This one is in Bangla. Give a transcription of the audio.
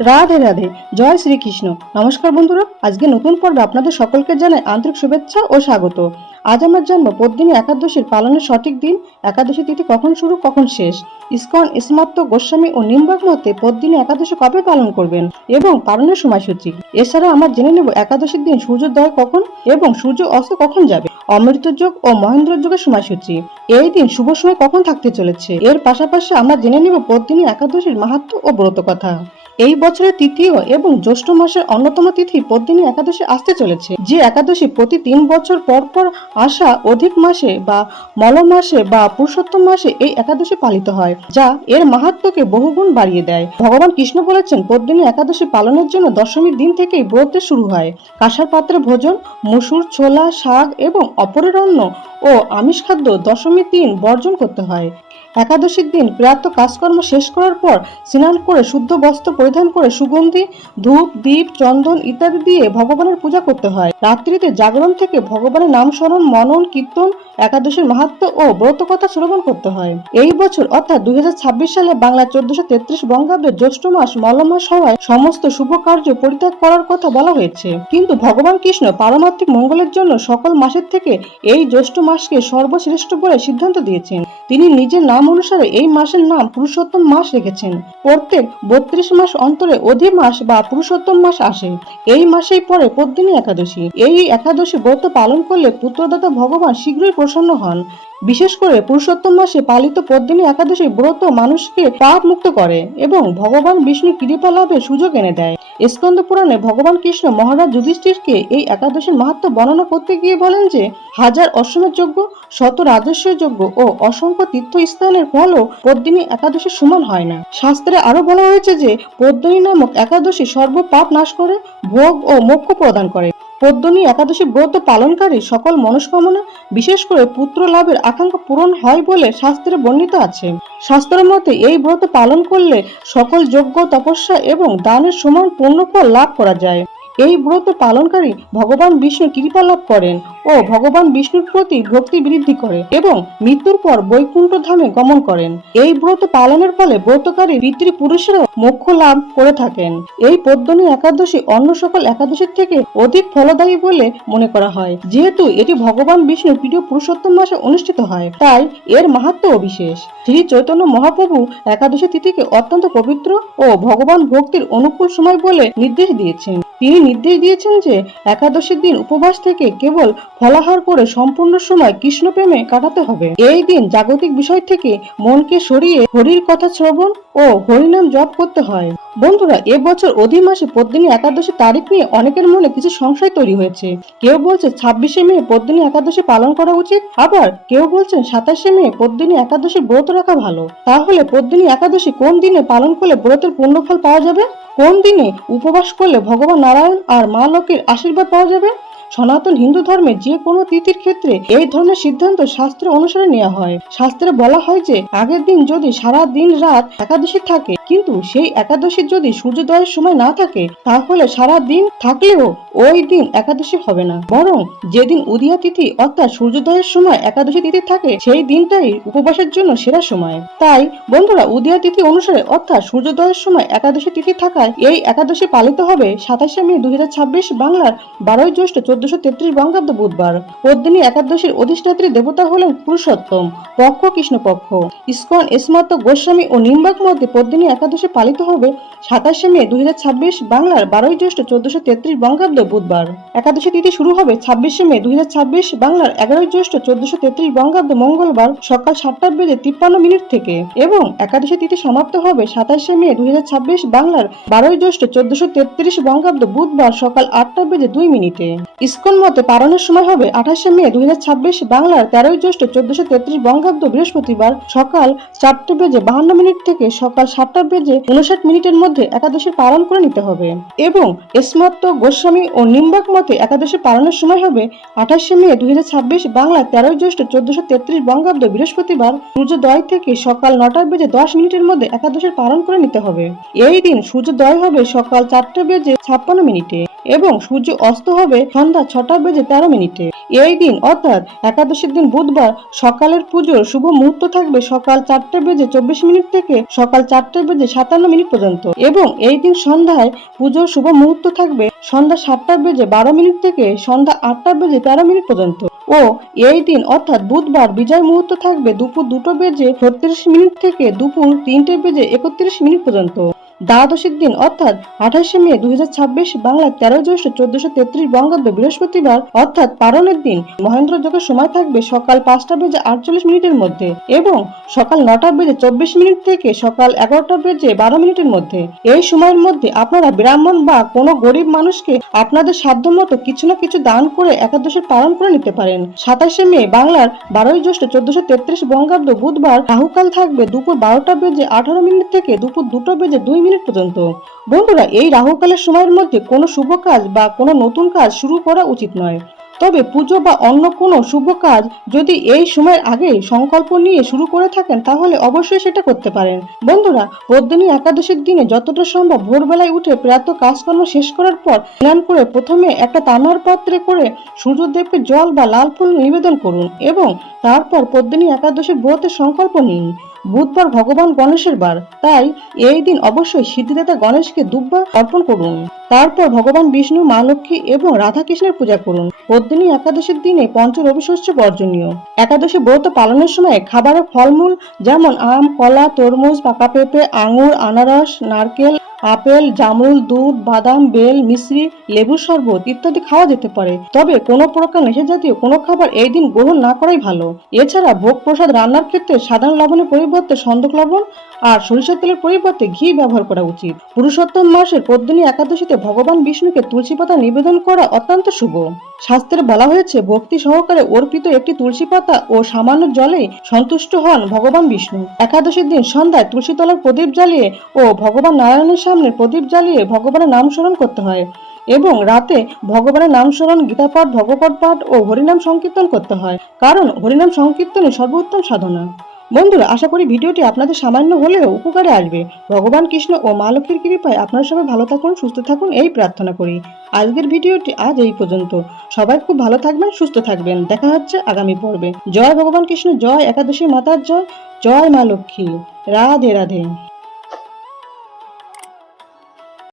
রাধে রাধে, জয় শ্রীকৃষ্ণ। নমস্কার বন্ধুরা, আজকে নতুন পর্বে আপনাদের সকলকে জানাই আন্তরিক শুভেচ্ছা ও স্বাগত। আজ আমার জন্ম পদ্মিনী একাদশীর পালনের সঠিক দিন, একাদশী তিথি কখন শুরু কখন শেষ, ইসকন ইসমাত্ত গোস্বামী ও নিম্বাক মতে পদ্মিনী একাদশী কবে পালন করবেন এবং পালনের সময়সূচি। এছাড়া আমরা জেনে নেব একাদশীর দিন সূর্যোদয় কখন এবং সূর্য অস্ত কখন যাবে, অমৃত যোগ ও মহেন্দ্র যোগের সময়সূচি, এই দিন শুভ সময় কখন থাকতে চলেছে। এর পাশাপাশি আমরা জেনে নেব পদ্মিনী একাদশীর মাহাত্ম্য ও ব্রত কথা। এই বছরের তৃতীয় এবং জ্যৈষ্ঠ মাসের অন্যতম তিথি পদ্মিনী একাদশী আসতে চলেছে, যে একাদশী প্রতি 3 বছর পর পর আসা অধিক মাসে বা মল মাসে বা পুরুষোত্তম মাসে এই একাদশী পালিত হয়, যা এর মাহাত্ম্যকে বহুগুণ বাড়িয়ে দেয়। ভগবান কৃষ্ণ বলেছেন, পদ্মিনী একাদশী পালনের জন্য দশমীর দিন থেকেই ব্রতের শুরু হয়। কাঁসার পাত্রে ভোজন, মসুর, ছোলা, শাক এবং অপরের অন্ন ও আমিষ খাদ্য দশমীর দিন বর্জন করতে হয়। একাদশীর দিন প্রাত কাজকর্ম শেষ করার পর স্নান করে শুদ্ধ বস্ত্র পরিধান করে সুগন্ধি ধূপ, দীপ, চন্দন ইত্যাদি দিয়ে ভগবানের পূজা করতে হয়। রাত্রিতে জাগরণ থেকে ভগবানের নাম স্মরণ, মনন, কীর্তন, একাদশীর মাহাত্ম্য ও ব্রত কথা শ্রবণ করতে হয়। এই বছর অর্থাৎ 2026 সালে বাংলা 1433 বঙ্গাব্দের জ্যৈষ্ঠ মাস মল মাস হওয়ায় সমস্ত শুভ কার্য পরিত্যাগ করার কথা বলা হয়েছে। কিন্তু ভগবান কৃষ্ণ পারমার্থিক মঙ্গলের জন্য সকল মাসের থেকে এই জ্যৈষ্ঠ মাসকে সর্বশ্রেষ্ঠ বলে সিদ্ধান্ত দিয়েছেন। তিনি নিজের নাম অনুসারে এই মাসের নাম পুরুষোত্তম মাস রেখেছেন। প্রত্যেক 32 মাস অন্তরে অধি মাস বা পুরুষোত্তম মাস আসে। এই মাসেই পড়ে পদ্মিনী একাদশী। এই একাদশী ব্রত পালন করলে পুত্রদাতা ভগবান শীঘ্রই প্রসন্ন হন। বিশেষ করে পুরুষোত্তম মাসে পালিত পদ্মিনী একাদশী ব্রত মানুষকে পাপ মুক্ত করে এবং ভগবান বিষ্ণু কৃপা লাভের সুযোগ এনে দেয়। স্কন্দ পুরাণে ভগবান কৃষ্ণ মহারাজ যুধিষ্ঠিরকে এই একাদশীর মাহাত্ম্য বর্ণনা করতে গিয়ে বলেন যে, 1000 অশ্বমেধ যজ্ঞ, 100 রাজস্ব যজ্ঞ ও অসংখ্য তীর্থ স্থানের ফলও পদ্মিনী একাদশীর সমান হয় না। শাস্ত্রে আরো বলা হয়েছে যে পদ্মিনী নামক একাদশী সর্ব পাপ নাশ করে, ভোগ ও মোক্ষ প্রদান করে। পদ্মিনী একাদশী ব্রত পালনকারী সকল মনস্কামনা, বিশেষ করে পুত্র লাভের আকাঙ্ক্ষা পূরণ হয় বলে শাস্ত্রে বর্ণিত আছে। শাস্ত্র মতে এই ব্রত পালন করলে সকল যজ্ঞ, তপস্যা এবং দানের সমান পুণ্যফল লাভ করা যায়। এই ব্রত পালনকারী ভগবান বিষ্ণু কৃপা লাভ করেন ও ভগবান বিষ্ণুর প্রতি ভক্তি বৃদ্ধি করে এবং মৃত্যুর পর বৈকুণ্ঠ ধামে গমন করেন। এই ব্রত পালনের ফলে ব্রতকারী পিতৃপুরুষেরা মোক্ষ লাভ করে থাকেন। এই পদ্মিনী একাদশী অন্য সকল একাদশীর থেকে অধিক ফলদায়ী বলে মনে করা হয়। যেহেতু এটি ভগবান বিষ্ণুর প্রিয় পুরুষোত্তম মাসে অনুষ্ঠিত হয়, তাই এর মাহাত্ম্য বিশেষ। শ্রী চৈতন্য মহাপ্রভু একাদশী তিথিকে অত্যন্ত পবিত্র ও ভগবান ভক্তির অনুকূল সময় বলে নির্দেশ দিয়েছেন। তিনি নির্দেশ দিয়েছেন যে একাদশীর দিন উপবাস থেকে কেবল ফলাহার করে সম্পূর্ণ সময় কৃষ্ণ প্রেমে কাটাতে হবে। এই দিন জাগতিক বিষয় থেকে মনকে সরিয়ে হরির কথা শ্রবণ ও হরিনাম জপ করতে হয়। বন্ধুরা, এবছর অধি মাসে পদ্মিনী একাদশী তারিখ নিয়ে অনেকের মনে কিছু সংশয় তৈরি হয়েছে। কেউ বলছে 26শে মে পদ্মিনী একাদশী পালন করা উচিত, আবার কেউ বলছেন 27শে মে পদ্মিনী একাদশী ব্রত রাখা ভালো। তাহলে পদ্মিনী একাদশী কোন দিনে পালন করলে ব্রতের পুণ্যফল পাওয়া যাবে? কোন দিনে উপবাস করলে ভগবান নারায়ণ আর মা লক্ষ্মীর আশীর্বাদ পাওয়া যাবে? সনাতন হিন্দু ধর্মে যে কোনো তিথির ক্ষেত্রে এই ধরনের সিদ্ধান্ত শাস্ত্র অনুসারে নেওয়া হয়। শাস্ত্রে বলা হয় যে আগের দিন যদি সারা দিন রাত একাদশী থাকে, কিন্তু সেই একাদশীর যদি সূর্যোদয়ের সময় না থাকে, তাহলে সারা দিন থাকলেও ওই দিন একাদশী হবে না, বরং যেদিন উদিয়া তিথি অর্থাৎ সূর্যোদয়ের সময় একাদশী তিথি থাকে, সেই দিনটাই উপবাসের জন্য সেরা সময়। তাই বন্ধুরা, উদিয়া তিথি অনুসারে অর্থাৎ সূর্যোদয়ের সময় একাদশী তিথি থাকায় এই একাদশী পালিত হবে 27শে মে 2026 বাংলার 12ই জ্যৈষ্ঠ 1433 বঙ্গাব্দ বুধবার। পদ্মিনী একাদশীর অধিষ্ঠাত্রী দেবতা হলেন পুরুষোত্তম, পক্ষ কৃষ্ণপক্ষ। ইসকন ইসমাত্ত গোস্বামী ও নিম্বাক মতে পদ্মিনী একাদশী পালিত হবে 27শে মে 2026 বাংলার 12ই জ্যৈষ্ঠ 1433 বঙ্গাব্দ বুধবার। একাদশী তিথি শুরু হবে 26শে মে 2026 বাংলার 11ই জ্যৈষ্ঠ 1433 বঙ্গাব্দ মঙ্গলবার সকাল 7:53 থেকে এবং একাদশী তিথি সমাপ্ত হবে 27শে মে 2026 বাংলার 12ই জ্যৈষ্ঠ 1433 বঙ্গাব্দ বুধবার সকাল 8:02। ইসকন মতে পালনের সময় হবে 28শে মে 2026 বাংলার 13ই জ্যৈষ্ঠ 1433 বঙ্গাব্দ বৃহস্পতিবার সকাল 4:52 থেকে সকাল 7:59 মধ্যে একাদশী পালন করে নিতে হবে। এবং ইসমাত্ত গোস্বামী ও নিম্বাক মতে একাদশী পালনের সময় হবে 28শে মে 2026 বাংলার 13ই জ্যৈষ্ঠ 1433 বঙ্গাব্দ বৃহস্পতিবার সূর্যোদয় থেকে সকাল 9:10 মধ্যে একাদশীর পালন করে নিতে হবে। এই দিন সূর্যোদয় হবে সকাল 4:56 এবং সূর্য অস্ত হবে সন্ধ্যা 6:13। এই দিন অর্থাৎ একাদশীর দিন বুধবার সকালের পুজোর শুভ মুহূর্ত থাকবে সকাল 4:24 থেকে সকাল 4:57 পর্যন্ত এবং এই দিন সন্ধ্যায় পুজোর শুভ মুহূর্ত থাকবে সন্ধ্যা 7:12 থেকে সন্ধ্যা 8:13 পর্যন্ত ও এই দিন অর্থাৎ বুধবার বিজয় মুহূর্ত থাকবে দুপুর 2:36 থেকে দুপুর 3:31 পর্যন্ত। দ্বাদশীর দিন অর্থাৎ 28 মে 2026 বাংলা 13 জ্যৈষ্ঠ 1433 বঙ্গাব্দ বৃহস্পতিবার অর্থাৎ পারণের দিন মহেন্দ্র যোগের সময় থাকবে সকাল 5:48 মধ্যে এবং সকাল 9:24 থেকে সকাল 11:12 মধ্যে। এই সময়ের মধ্যে আপনারা ব্রাহ্মণ বা কোনো গরিব মানুষকে আপনাদের সাধ্যমতো কিছু না কিছু দান করে একাদশীর পালন করে নিতে পারেন। 27 মে বাংলার 12 জ্যৈষ্ঠ 1433 বঙ্গাব্দ বুধবার রাহুকাল থাকবে দুপুর 12:18 থেকে দুপুর 2:02 পর্যন্ত। বন্ধুরা, এই রাহুকালের সময়ের মধ্যে কোনো শুভ কাজ বা কোনো নতুন কাজ শুরু করা উচিত নয়। তবে পুজো বা অন্য কোনো শুভ কাজ যদি এই সময়ের আগে সংকল্প নিয়ে শুরু করে থাকেন তাহলে অবশ্যই সেটা করতে পারেন। বন্ধুরা, পদ্মিনী একাদশীর দিনে যতটা সম্ভব ভোরবেলায় উঠে প্রাতঃ কাজকর্ম শেষ করার পর স্নান করে প্রথমে একটা তামার পাত্রে করে সূর্যদেবকে জল বা লাল ফুল নিবেদন করুন এবং তারপর পদ্মিনী একাদশীর ব্রতের সংকল্প নিন। বুধবার ভগবান গণেশের বার, তাই এই দিন অবশ্যই সিদ্ধিদাতা গণেশকে দুব্বা অর্পণ করুন। তারপর ভগবান বিষ্ণু, মা লক্ষ্মী এবং রাধা কৃষ্ণের পূজা করুন। পদ্মিনী একাদশীর দিনে পঞ্চরবি শস্য বর্জনীয়। একাদশী ব্রত পালনের সময় খাবারে ফলমূল যেমন আম, কলা, তরমুজ, পাকা পেঁপে, আঙুর, আনারস, নারকেল, আপেল, জামরুল, দুধ, বাদাম, বেল, মিশ্রি, লেবুর শরবত ইত্যাদি খাওয়া যেতে পারে। তবে কোনো প্রকার নেশা জাতীয় কোনো খাবার এই দিন গ্রহণ না করাই ভালো। এছাড়া ভোগ প্রসাদ রান্নার ক্ষেত্রে সাধারণ লবণের পরিবর্তে সন্দক লবণ আর সরিষার তেলের পরিবর্তে ঘি ব্যবহার করা উচিত। পুরুষোত্তম মাসের পদ্মিনী একাদশীতে ভগবান বিষ্ণুকে তুলসী পাতা নিবেদন করা অত্যন্ত শুভ। শাস্ত্রে বলা হয়েছে ভক্তি সহকারে অর্পিত একটি তুলসী পাতা ও সামান্য জলেই সন্তুষ্ট হন ভগবান বিষ্ণু। একাদশীর দিন সন্ধ্যায় তুলসী তলার প্রদীপ জ্বালিয়ে ও ভগবান নারায়ণের সামনে প্রদীপ জ্বালিয়ে ভগবানের নাম স্মরণ করতে হয় এবং রাতে ভগবানের নাম স্মরণ, গীতা পাঠ, ভগবত পাঠ ও হরিনাম সংকীর্তন করতে হয়, কারণ হরিনাম সংকীর্তনই সর্বোত্তম সাধনা। বন্ধুরা, আশা করি ভিডিওটি আপনাদের সামান্য হলেও উপকারে আসবে। ভগবান কৃষ্ণ ও মা লক্ষ্মীর কৃপায় আপনারা সবাই ভালো থাকুন, সুস্থ থাকুন এই প্রার্থনা করি। আজকের ভিডিওটি আজ এই পর্যন্ত। সবাই খুব ভালো থাকবেন, সুস্থ থাকবেন। দেখা হচ্ছে আগামী পর্বে। জয় ভগবান কৃষ্ণ, জয় একাদশী মাতার জয়, জয় মা লক্ষ্মী। রাধে রাধে।